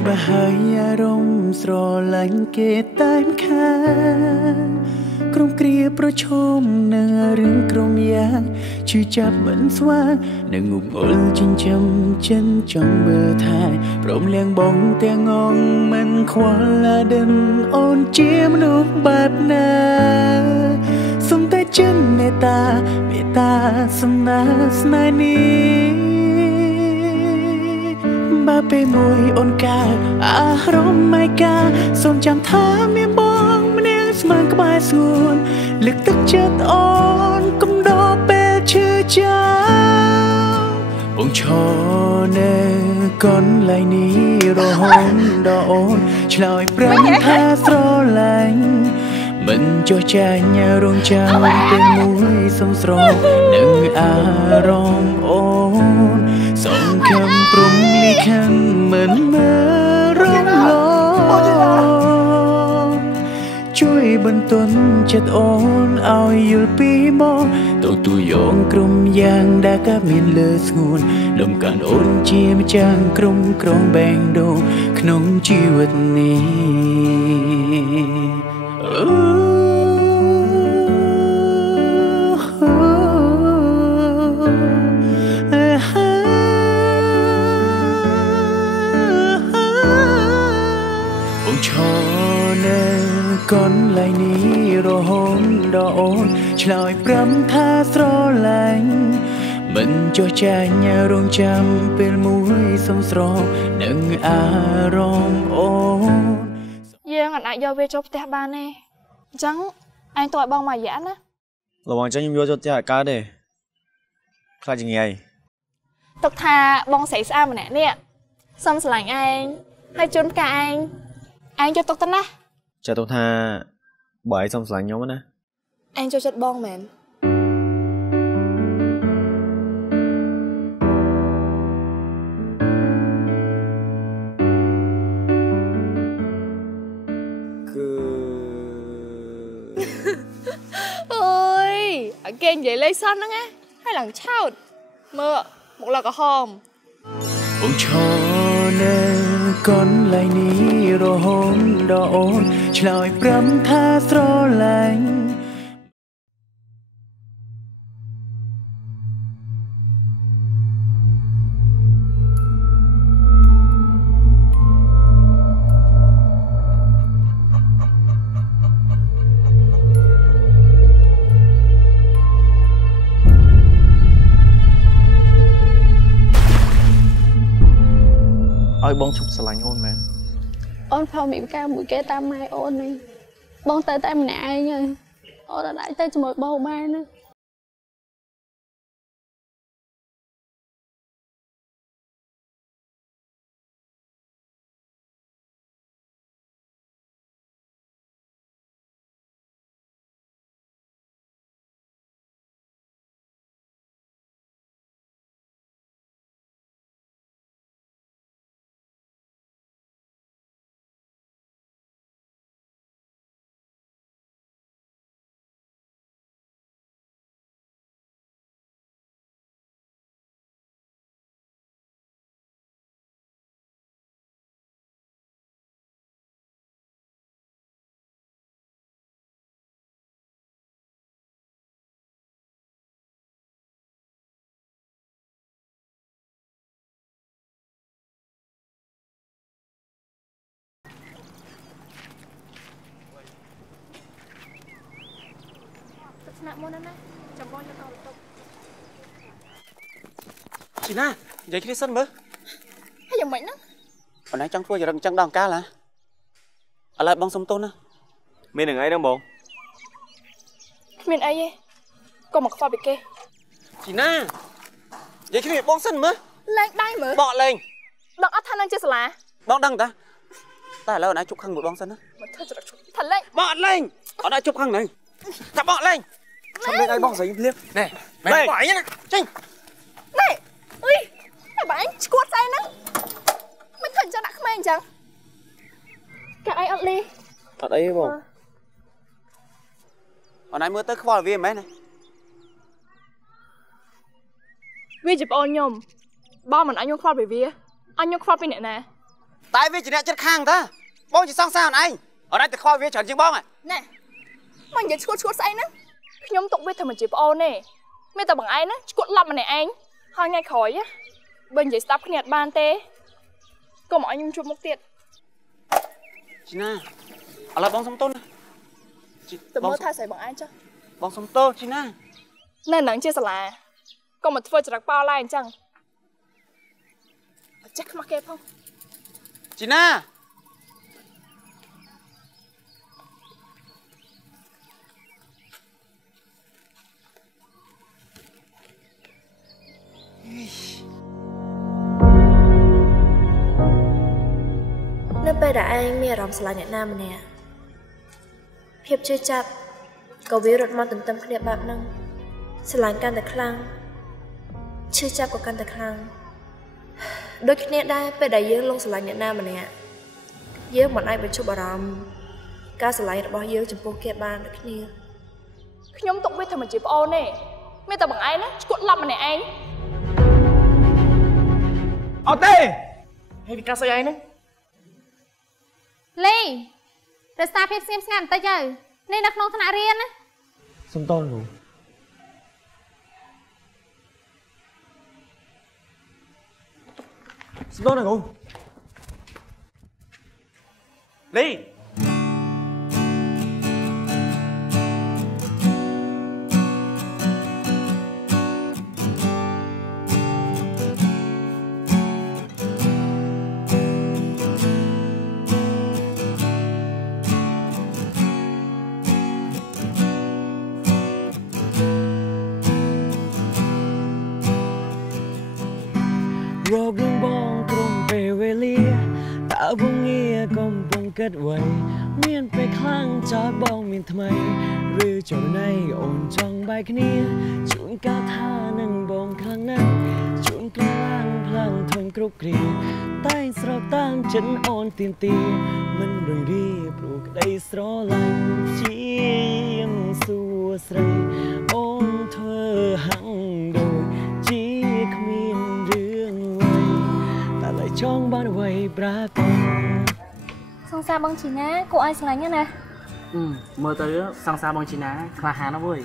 ច្បាស់ហើយអារម្មណ៍ស្រឡាញ់គេតែម្ខាងក្រុមគ្រាប្រឈមនឹងរឿងក្រុមយ៉ាងឈឺចាប់មិនស្វាងនឹងងប់អល់ចិញ្ចឹមចិនចង់មើលថែព្រមលៀងបងទាំងងងមិនខ្វល់ឡាដឹងអូនជាមនុស្សបែបណាសុំតែចិនមេត្តាមេត្តាសំណាស្នេហ៍នេះបើពេលមួយអូនកើតអារម្មណ៍មិនកាសូមចាំថាមានបងម្នាក់ស្មានក្បែរស្ងួនលើកទឹកចិត្តអូនកុំដោពេលឈឺចាំបងឈរនៅកន្លែងនេះរហូតដល់អូនឆ្លើយប្រឹងថាស្រឡាញ់មិនចុះចាញ់រងចាំពេលមួយសំស្រងនឹងអារម្មណ៍អូនសង្ឃឹមព្រមលិខិតមិនមើលរំលងជួយបន្ទន់ចិត្តអូនឲ្យយល់ពីមកទូយោងក្រុមយ៉ាងដែលកើតមានលើស្ងួនលំកាន់អូនជាម្ចាស់ក្រុមក្រុងបែងដូងក្នុងជីវិតនេះឈរនៅកន្លែងនេះរហូតដល់អូនឆ្លើយប្រំថាស្រឡាញ់មិនចុះចាញ់រងចាំពេលមួយសំស្រងនឹងអារម្មណ៍អូនយើងអាចយកវាចូលផ្ទះបានទេអញ្ចឹងឯងតើឲ្យបងមករយៈណាระวังចឹងខ្ញុំយកចូលផ្ទះឲ្យកើតទេខ្លាចជាងាយទុកថាបងស្រីស្អាតម្នាក់នេះសុំស្រឡាញ់ឯងហើយជូនផ្កាឯងយកទុកទៅណាចាទុកថាបើឯងសុំស្រឡាញ់ខ្ញុំណាឯងចូលចិត្តបងមែនគឺអើយអាគេនិយាយលេខសោះហ្នឹងណាហើយឡើងឆោតមើលមុខឡកក្រហមបងឈរនៅកន្លែងនេះរហូតដល់អូនឆ្លើយប្រំថាស្រឡាញ់ឲ្យបងឈប់ស្រឡាញ់អូនមែនអូនផលមានការមួយគេតាមម៉ែអូននេះបងទៅតែម្នាក់ឯងហើយអូនអាចទៅជាមួយបងបានណាស្នាក់មុនណាចាំបងយកទៅតុបជីណានិយាយគ្នាសិនមើលហើយយ៉ាងម៉េចហ្នឹងអូនឯងចង់ធ្វើចរិតអញ្ចឹងដល់អង្កាលហ៎ឥឡូវបងសុំទោសណាមាននឹងអីហ្នឹងបងគ្មានអីទេកុំមកខ្វល់ពីគេជីណានិយាយគ្នាបងសិនមើលលេងដៃមើលបកលេងដឹងអត់ថានឹងជាសាលាបងដឹងតាតែឥឡូវអូនឯងជប់ខឹងមួយបងសិនណាមកធ្វើចរិតថាលេងបកអត់លេងអូនឯងជប់ខឹងហ្នឹងថាបកលេងចាំលេងឲ្យបងស្រីភ្លាមណែមែនបកអីណាចេញណែអុយតែបងឯងឈួតស្អីហ្នឹងមិនឃើញចឹងដាក់ក្មេងអញ្ចឹងកាក់អីអត់លីអត់អីទេបងអូនឯងមើលទៅខ្វល់វាមិនមែនទេវាជាប្អូនខ្ញុំបងមិនអញខ្ញុំខ្វល់ពីវាអញខ្ញុំខ្វល់ពីអ្នកណា tại vì chỉ nè chất khang ta bông chỉ xong sao anh ở đây thì kho về chuẩn chừng bông à nè mà nhớ chuột say nữa nhóm tụng biết thằng mình chỉ ô nè mấy tao bằng ai nữa chuột lắm mà này anh hai ngày khỏi á bên vậy stop cái nhật ban tê có mọi nhung chuột một tiệt chị na ở lại bông sông tôn tụi mơ thayใส่ bằng ai chứ bông sông tôn chị na nên nắng chia sẻ là còn một phơi chặt bao lai chẳng chắc mắc kẹp không chị naនៅពេលដែលឯងមានអារម្មណ៍ស្រឡាញ់អ្នកណាម្នាក់ភាពជឿចាប់ក៏វារត់មកទន្ទឹមគ្នាបែបហ្នឹងស្រឡាញ់កាន់តែខ្លាំងជឿចាប់ក៏កាន់តែខ្លាំងដូចគ្នាដែរពេលដែលយើងលងស្រឡាញ់អ្នកណាម្នាក់យើងមិនអាចបញ្ឈប់អារម្មណ៍ការស្រឡាញ់របស់យើងចំពោះគេបានដូចគ្នាខ្ញុំទុកវាថាមិនជាប្អូនទេមានតែបងឯងណាឈួតឡប់ម្នាក់ឯងអត់ទេហើយពីការស្អីឯងហ្នឹងលីរក្សាភាពស្ងៀមស្ងាត់បន្តិចទៅនេះនៅក្នុងថ្នាក់រៀនណាសុំតគ្រូសុំតណាគ្រូលីរករឿងបងក្រុមពេលវេលាតើបងងារកំពុងគិតអ្វីមានពេលខ្លាំងចោលបងមានថ្មីឬចូលណៃអូនចង់បែកគ្នាជួនកាលថានឹងបងខ្លាំងណាស់ជួនកាលផ្លាំងធំគ្រប់គ្រាតែស្របតាមចិត្តអូនទៀមទាមិនរងរាព្រោះក្តីស្រឡាញ់ជាយាមសួស្រីអូនធ្វើហាំងដូចជាគ្មានរឿងតែចង់បានអ្វីប្រាកដសង្សារបងជីណាគួរឲ្យស្រឡាញ់ណាមើលទៅសង្សារបងជីណាក្លាហានណាស់វើយ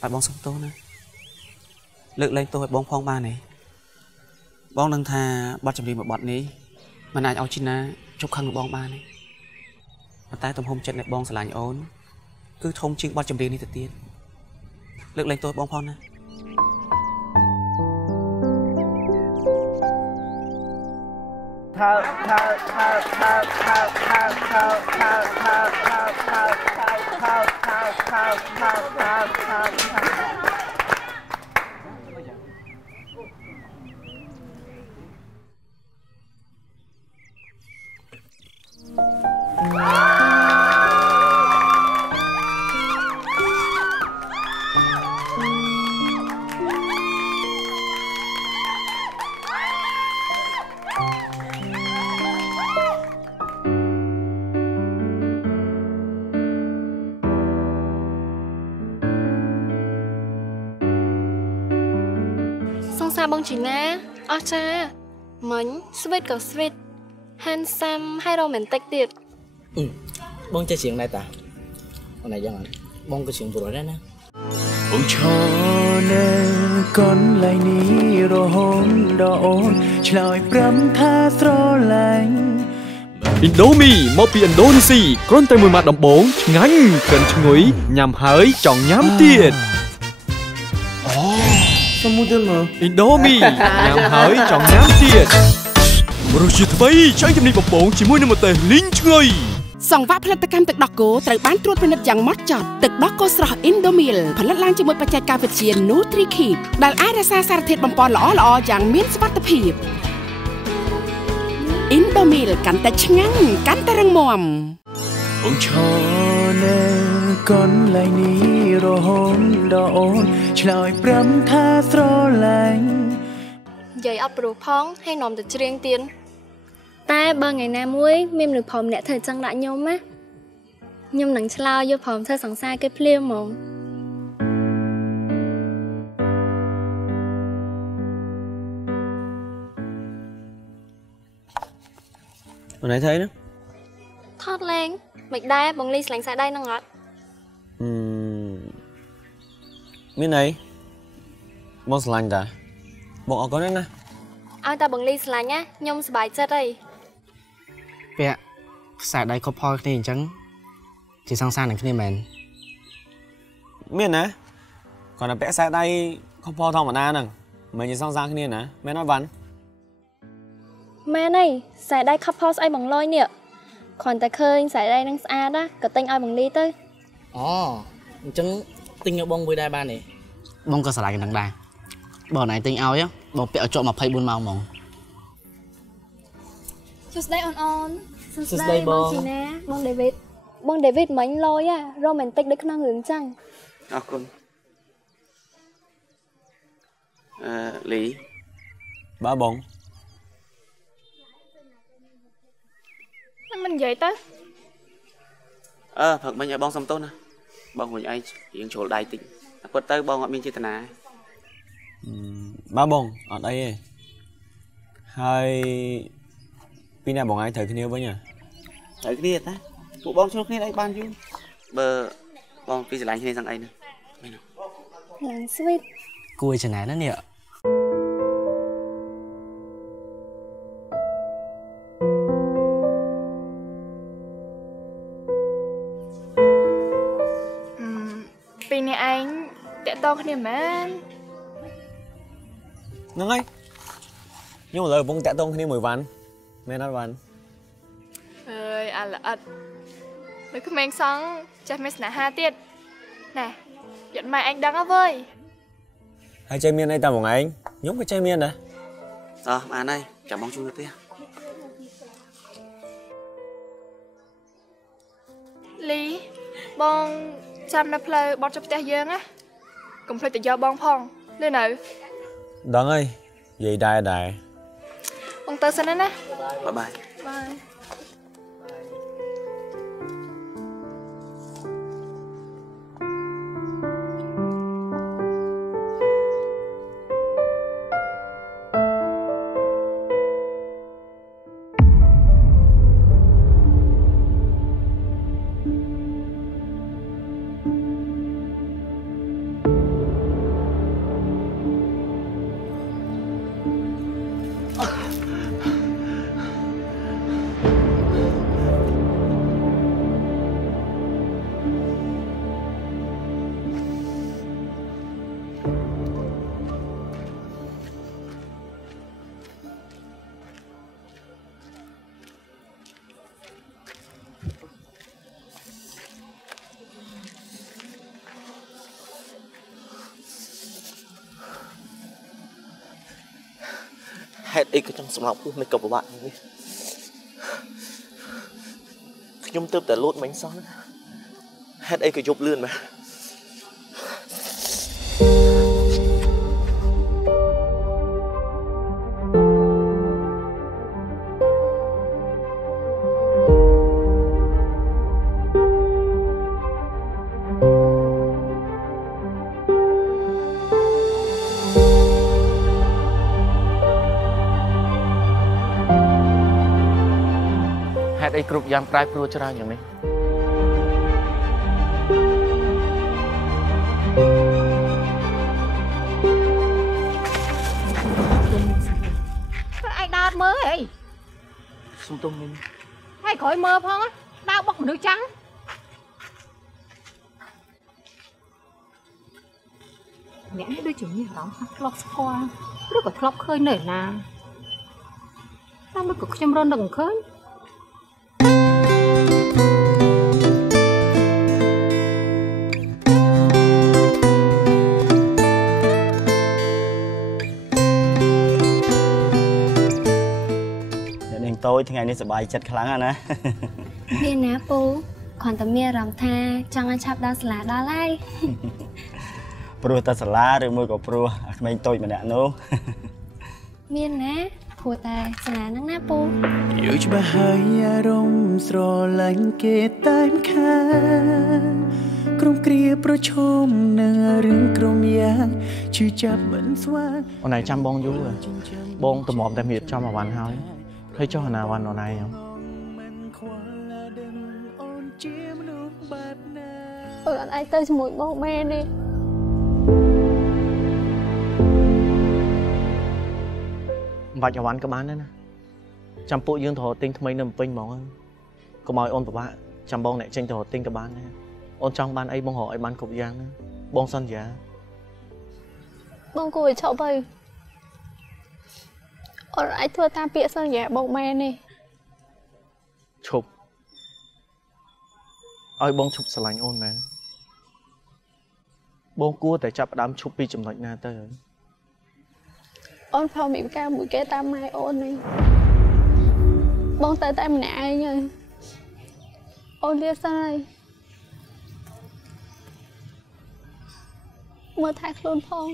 បាទបងសុំទោសណាលើកលែងទោសឲ្យបងផងបានទេបងនឹងថាបទចម្រៀងមួយបទនេះមិនអាចឲ្យជីណាជប់ខឹងនឹងបងបានទេប៉ុន្តែទំហំចិត្តនៃបងស្រឡាញ់អូនគឺធំជាងបទចម្រៀងនេះទៅទៀតលើកលែងទោសបងផងណាបងជីណាអស្ចារ្យមិញស្វីតក៏ស្វីត handsome ហើយ romantic ទៀតបងចេះច្រៀងដែរតាអូនឯងយ៉ាងបងក៏ច្រៀងព្រោះដែរណាបងឈរនៅកន្លែងនេះរហូតដល់អូនឆ្លើយព្រមថាស្រឡាញ់ Indomie មកពីឥណ្ឌូនេស៊ីគ្រាន់តែមួយម៉ាត់ដំបងឆ្ងាញ់ក្លិនឈ្ងុយញ៉ាំហើយចង់ញ៉ាំទៀតសមូទៀតមក Indomie ញ៉ាំហើយចង់ញ៉ាំទៀតរសជាតិថ្មីឆ្អែតជំនីបំពងជាមួយនឹងម្ទេសលីងឈ្ងុយសង្វាក់ផលិតកម្មទឹកដោះគោត្រូវបានត្រួតពិនិត្យយ៉ាងហ្មត់ចត់ទឹកដោះគោស្រស់ Indomil ផលិតឡើងជាមួយបច្ចេកវិទ្យា NutriKeep ដែលអាចរក្សាសារធាតុបំពន់ល្អៗយ៉ាងមានសុវត្ថិភាព Indomil កាន់តែឆ្ងាញ់កាន់តែរឹងមាំបងឈរនៅកន្លែងនេះរហូតដល់អូនឆ្លើយព្រមថាស្រឡាញ់និយាយអត់ព្រោះផងហើយនាំតែច្រៀងទៀត តែបើថ្ងៃណាមួយមានមនុស្សព្រមអ្នកធ្វើចឹងដាក់ខ្ញុំណាខ្ញុំនឹងឆ្លើយយកព្រមធ្វើសង្សារគេភ្លាមហ្មងHôm nay thấy đó ថតលេងមិនដែរបងលីស្លាញ់ខ្សែដៃនឹងអត់ Miếng này Bông sẵn lành ta Bông ở con đấy nè ឲ្យតែបងលីស្លាញ់ណាខ្ញុំសប្បាយចិត្តហើយ ពាក់ខ្សែដៃខុសផលគ្នាអញ្ចឹងជាសង្សារនឹងគ្នាមែន Miếng nè Còn là vẽ xe đây không po thong mà na nè Mày nhìn xong ra cái này nè Mày nói văn មែនហើយខ្សែដៃខុសផលស្អីបងលយនេះគ្រាន់តែឃើញខ្សែដៃនឹងស្អាតណាក៏ទិញឲ្យបងលីទៅ អូអញ្ចឹងទិញឲ្យបងមួយដែរបានទេ បងក៏ស្រឡាញ់នឹងដែរបងណៃទិញឲ្យបងពាក់ឲ្យជាប់24ម៉ោងហ្មង សួស្ដីអូនអូន សួស្ដីបង ជីណាបងដេវីតមិញលយរ៉ូមែនទិកដូចក្នុងរឿងចឹង អរគុណលី Ba bông មិននិយាយទៅ ផឹកមិញឲ្យបងសុំទោសណាបងវិញឯងរៀងជ្រុលដៃតិចតែពិតទៅបងអត់មានចេតនា Ba bông ở đây ấy. Hai Pin nào bọn ai thử cái này với nhỉ ត្រូវគ្នាតាពួកបងជ្រុលគ្នាអីបានយូរបើបងពីស្រឡាញ់គ្នាទាំងអីណាមែន ឡើង sweet គួរចំណាយណានេះ ពីនេះឯងតាក់តងគ្នាមែន Nâng ấy Nhưng mà lời bông tẹt tông cái này mùi văn Mẹ nói văn អើយអាល្អិតនៅក្មេងសងចេះមានស្នេហាទៀតណែយកម៉ែឯងដឹងអើវើយ Hai chai miên đây tao một ngày anh Nhúng cái chai miên này បានហើយចាំបងជួយទៅផ្ទះ លីបងចាំនៅផ្លូវបត់ចុះផ្ទះយើងណាកុំភ្លេចទៅយកបងផងលឿននៅ Đừng ơi Vậy đài đài បងទៅសិនណា បាយបាយ បាយ ហេតុអីក៏ចង់សម្លាប់ខ្លួនមិនក៏ពិបាកនេះខ្ញុំទើបតែលូតមិញសោះហេតុអីក៏យប់លឿនមែន ហេតុអីគ្រប់យ៉ាងប្រែប្រួលច្រើនយ៉ាងនេះ ឯងដើរមើលអី សុំទោសមីង ហើយក្រោយមើលផងដើរបុកមនុស្សចឹងអ្នកនេះដូចជាមានអារម្មណ៍ថាធ្លាប់ស្គាល់ឬក៏ធ្លាប់ឃើញនៅឯណាតែមិនក៏ខ្ញុំរត់នឹកមិនឃើញ tôi thì ngày nay sẽ bài chặt khá lắm nè. Đi nè bố, còn tầm mía rằm tha trong ăn chắp đau sả đó lại. Pro ta sả rồi mua có pro, mình tôi mà nè nô. Miên nè. ព្រោះតែស្នាហ្នឹងណាពូ យូរច្បាស់ហើយអារម្មណ៍ស្រឡាញ់គេតែម្ខាងក្រុមគ្រាប្រឈមនឹងរឿងក្រុមយ៉ាងជឿចាប់មិនស្វាង អូនឯងចាំបងយូរបងទំមតែមានចំអាវ៉ាន់ហើយចុះអាណាវ៉ាន់អូនឯងអត់ឯងទៅជាមួយបងម៉ែនេះ បាច់អាវ៉ាន់ក៏បានដែរណាចាំពួកយើងទៅរកទិញថ្មីនៅភ្នំពេញហ្មងកុំឲ្យអូនពិបាកចាំបងអ្នកចេញទៅរកទិញក៏បានដែរអូនចង់បានអីបងរកឲ្យបានគ្រប់យ៉ាងណាបងសន្យាបងគួរឲ្យឈប់ទៅអូនអាចធ្វើតាមពាក្យសន្យាបងម៉ែនេះ ឈប់ឲ្យបងឈប់ស្រឡាញ់អូនមែនបងគួរតែចាប់ផ្ដើមឈប់ពីចំណុចណាទៅហើយ អូនផោមីផ្កាមួយគេតាមម៉ែអូននេះបងទៅតែម្នាក់ឯងហើយអូនលៀបសិនហើយមើលថែខ្លួនផង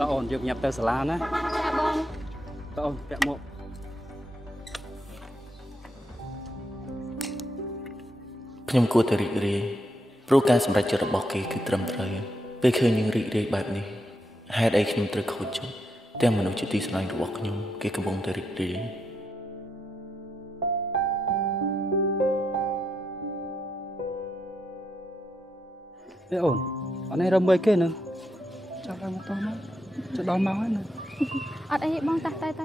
តើអូនយកញ៉ាប់ទៅសាលាណា ចាបង តើអូនពាក់មកខ្ញុំគួរតែរីករាយព្រោះការសម្រេចចិត្តរបស់គេគឺត្រឹមត្រូវពេលឃើញយើងរីករាយបែបនេះហេតុអីខ្ញុំត្រូវខូចចិត្តទាំងមនុស្សជាទីស្រឡាញ់របស់ខ្ញុំគេកំពុងតែរីករាយ អូនអត់នេះរំមើលគេនឹងចាប់ដល់មកទៅមកទៅដល់មកហើយនឹង អត់អីបងតាស់តែទៅ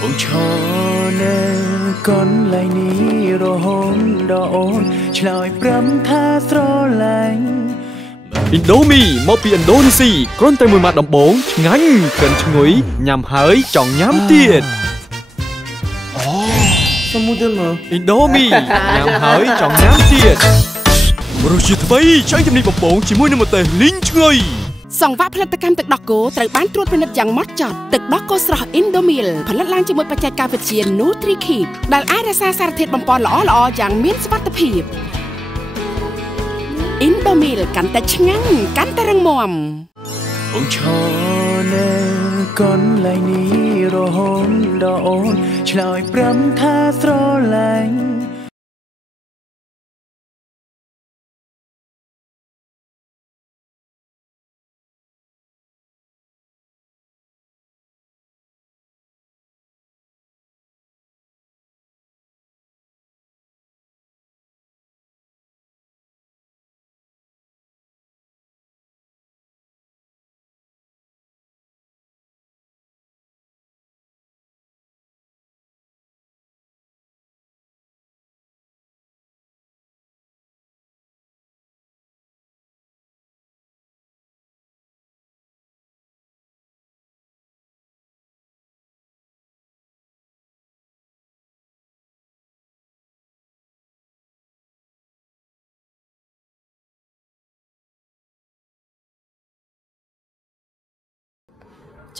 បងឈរនៅកន្លែងនេះរហូតដល់អូនឆ្លើយព្រមថាស្រឡាញ់ Indomie មកពីឥណ្ឌូនេស៊ីគ្រាន់តែមួយម៉ាត់ដំបូងឆ្ងាញ់ក្លិនឈ្ងុយញ៉ាំហើយចង់ញ៉ាំទៀតអូសុំមួយទៀតមើល Indomie ញ៉ាំហើយចង់ញ៉ាំទៀតរសជាតិថ្មីឆ្អិនជំនីបំពងជាមួយនឹងម្ទេសលីងឈ្ងុយ សង្វាក់ផលិតកម្មទឹកដោះគោត្រូវបានត្រួតពិនិត្យយ៉ាងហ្មត់ចត់ទឹកដោះគោស្រស់ Indomil ផលិតឡើងជាមួយបច្ចេកវិទ្យា NutriKeep ដែលអាចរក្សាសារធាតុបំប៉នល្អៗយ៉ាងមានសុវត្ថិភាព Indomil កាន់តែឆ្ងាញ់កាន់តែរឹងមាំ បងឈរនៅកន្លែងនេះរហូតដល់អូនឆ្លើយព្រមថាស្រឡាញ់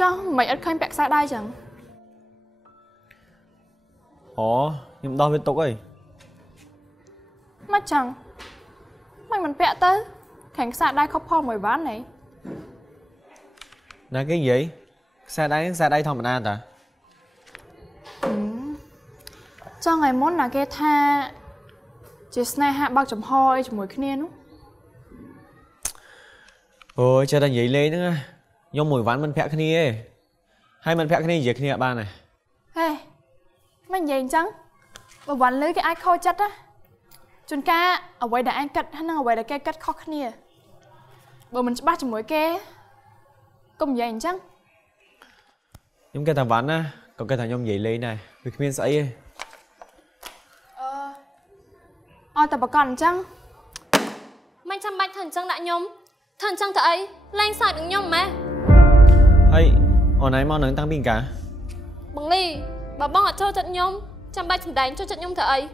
ចុះមិនអត់ឃើញពាក់ខ្សែដៃចឹង អូខ្ញុំដោះវាទុកអី មកចឹងមិនពាក់ទៅខាងខ្សែដៃខុសផលមួយវ៉ាន់នេះ ណាគេនិយាយខ្សែដៃធម្មតាតា ចង់ឲ្យមុនណាគេថាជាស្នេហាបើកចំហអីជាមួយគ្នានោះ អូយចេះតែនិយាយលេងហ្នឹងណាខ្ញុំមួយវ៉ាន់មិនពាក់គ្នាទេហើយមិនពាក់គ្នានិយាយគ្នាបានទេ ហេមិននិយាយអញ្ចឹងបើវ៉ាន់លឺគេអាចខូចចិត្តណាជួនកាលអ្វីដែលអញគិតហ្នឹងអ្វីដែលគេគិតខុសគ្នាបើមិនច្បាស់ជាមួយគេកុំនិយាយអញ្ចឹង ខ្ញុំគេថាវ៉ាន់ណាក៏គេថាខ្ញុំនិយាយលេងដែរវាគ្មានស្អីទេ អត់តែប្រកបអញ្ចឹង មិនចាំបាច់ធ្វើអញ្ចឹងដាក់ខ្ញុំធ thân chẳng thấy lên sao được nhom mà hay ở này mau nướng tăng pin cả bằng ly bà bong ở cho trận nhom chăm bay thằng đánh cho trận nhom thấy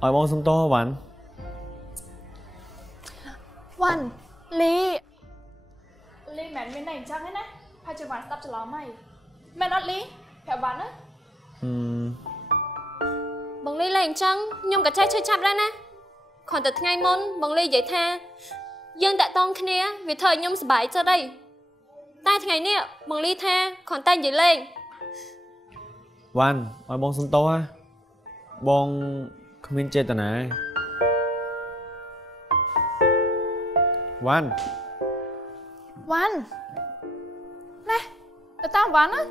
ở bong sông to bạn Văn Ly mẹ bên này chẳng ấy nè hai chữ bạn đắp cho nó mày mẹ nói Ly hẹo bạn á bằng ly lên chăng nhom cả trai chơi chạp ra nè còn từ ngày môn bằng ly vậy tha dân tại tông kia vì thời nhom sải cho đây tai ngày nè bằng ly tha còn tay vậy lên Văn ở bong sông to á bong không biết chơi tao này Văn nè để tao Văn á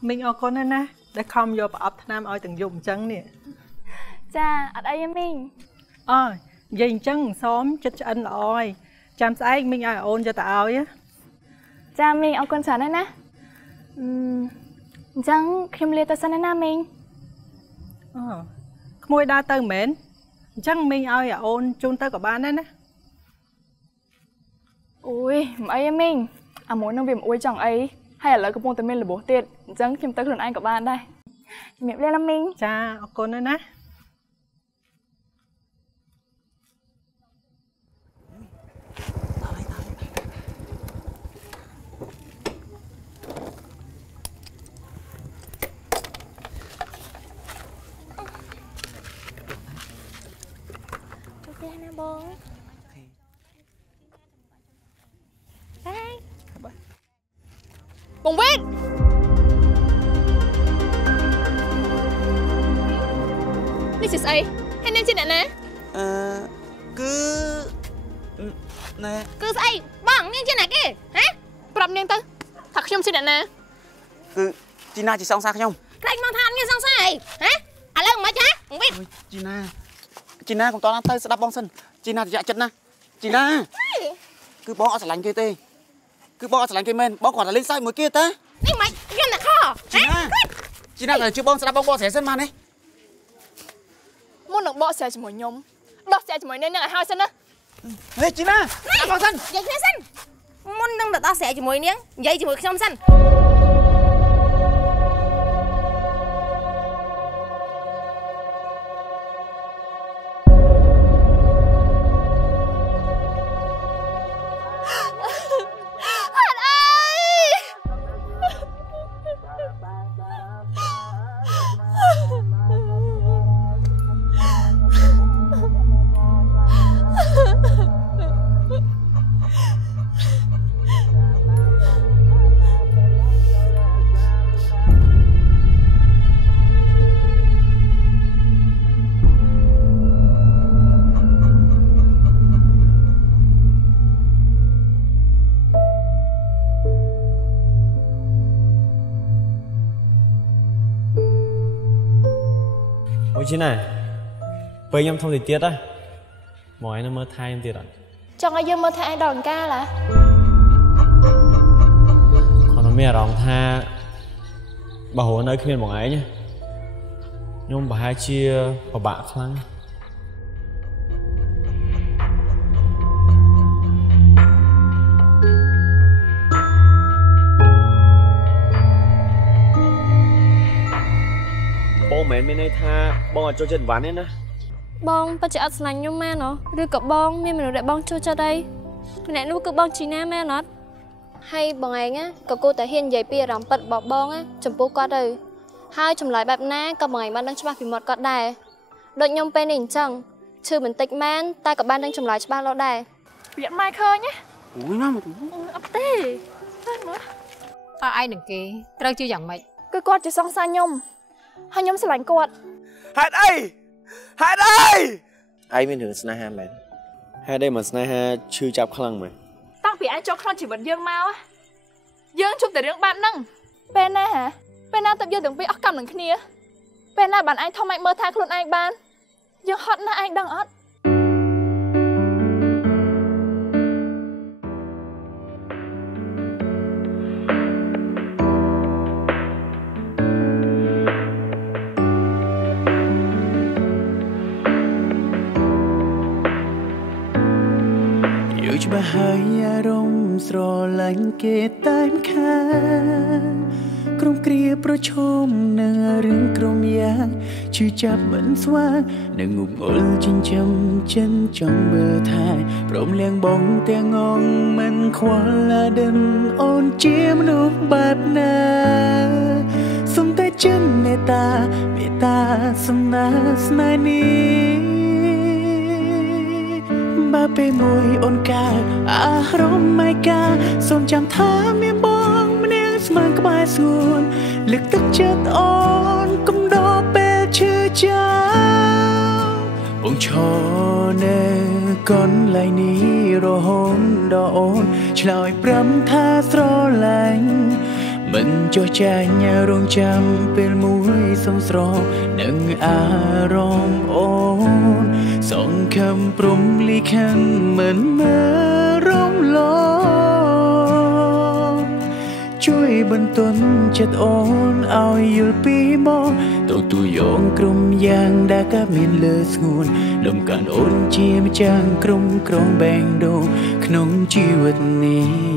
mình ở con này nè để không vô ấp nam ở từng dùng chân nè cha ở đây em mình dành chân xóm chết cho anh lòi chăm sóc mình ai ôn cho tao á cha mình ở con sản đấy nè chẳng khiêm liệt ta sản nè mình môi đa tơ mến chẳng mình ai ôn chung tơ của bạn đấy nè ui mà em mình muốn nâng việc ui chẳng ấy hay là lời của môn tụi mình là bố tiệt chẳng khiêm tới lần anh của bạn đây miệng lên lắm mình cha ở con đấy nè bông bông biếtนี่สิไอ้ให้แน่จริงนะcứ nè cứไอ้บ้างเนี่ยจริงนะกี่ฮะปรับเนี่ยตึถักชมจริงนะ cứ China chỉ xong sao khôngใครมาทานเนี่ยxong saoฮะอะไรมาจ๊ะkhông biết China cũng toàn tay sẽ đập bong sân China thì chạy chân nè China cứ bó ở lạnh kia tê cứ bó ở lạnh kia men bó quả là lên sai mới kia téนี่mày cái này khó China là chưa bong sẽ đập bong bó xẻ sân mà này muốn được bó xẻ cho mỗi nhóm bó xẻ cho mỗi nên là hai sân á Ê China đập bong sân vậy thế sân muốn đừng được ta xẻ cho mỗi miếng vậy cho mỗi trong sân ôi chứ này bây em không thể tiết á mọi nó mơ thai em tiết ạ trong ai dương mơ thai đòn ca là còn nó mẹ rong tha bà hồ nơi khuyên bọn ấy nhá nhưng bà hai chia bà bạ khăn bố mẹ bên đây tha bông ở chỗ chân ván ấy nè bong bà chị ăn lành nhôm ma nó đưa cậu bong miên mình để bong cho đây mình lại nuôi cậu bong chỉ nam ma nó hay bằng anh á cậu cô tại hiền giấy bia rắm bật bỏ bong á chấm bố qua đời hai chấm lại bẹp ná cậu bằng anh ban đang cho ba phim một cọt đài đội nhôm bên đỉnh chẳng trừ mình tịch man ta cậu ban đang chấm lại cho ba lo đài viện mai khơi nhé ui nó mà ấp tê ta ai đừng kì trâu chưa dặn mày cứ quạt chỉ xong xa nhôm hai nhóm sẽ lạnh quạt hai đây ai mới được snaha mẹ hai đây mà snaha chưa chạp khăn mày tăng vì ai cho con chỉ vẫn dương mau á dương chụp để riêng bạn nâng bên này hả bên nào tập dương đừng bị óc cầm đằng kia bên nào bạn anh thông mạnh mơ thai luôn anh ban dương hot na anh đang ớt បើហើយអារម្មណ៍ស្រឡាញ់គេតាមខាងក្រុមគ្រាប្រឈមនឹងរឿងក្រុមយ៉ាងឈឺចាប់មិនស្វាងនឹងងុកអុលចិញ្ចឹមចិនចង់មើលថែព្រមលៀងបងទាំងងងមិនខ្វល់ឡាដិនអូនជាមនុស្សបែបណាសុំតែចិនមេត្តាមេត្តាសំណាស្នេហ៍នេះបើពេលមួយអូនកើតអារម្មណ៍មិនកាសូមចាំថាមានបងម្នាក់ស្មើក្បែរសួនលើកទឹកចិត្តអូនកុំដកពេលឈឺចាំបងឈរនៅកន្លែងនេះរហូតដល់អូនឆ្លើយព្រមថាស្រឡាញ់មិនចុះចាញ់រងចាំពេលមួយសំស្រោនឹងអារម្មណ៍អូនសងខំព្រមលីខិនមិនមើលរំលងជួយបន្ទន់ចិត្តអូនឲ្យយល់ពីមកទូយោងក្រុមយ៉ាងដែលកើតមានលើស្ងួនលំកាន់អូនជាម្ចាស់ក្រុមក្រងបែងដូងក្នុងជីវិតនេះ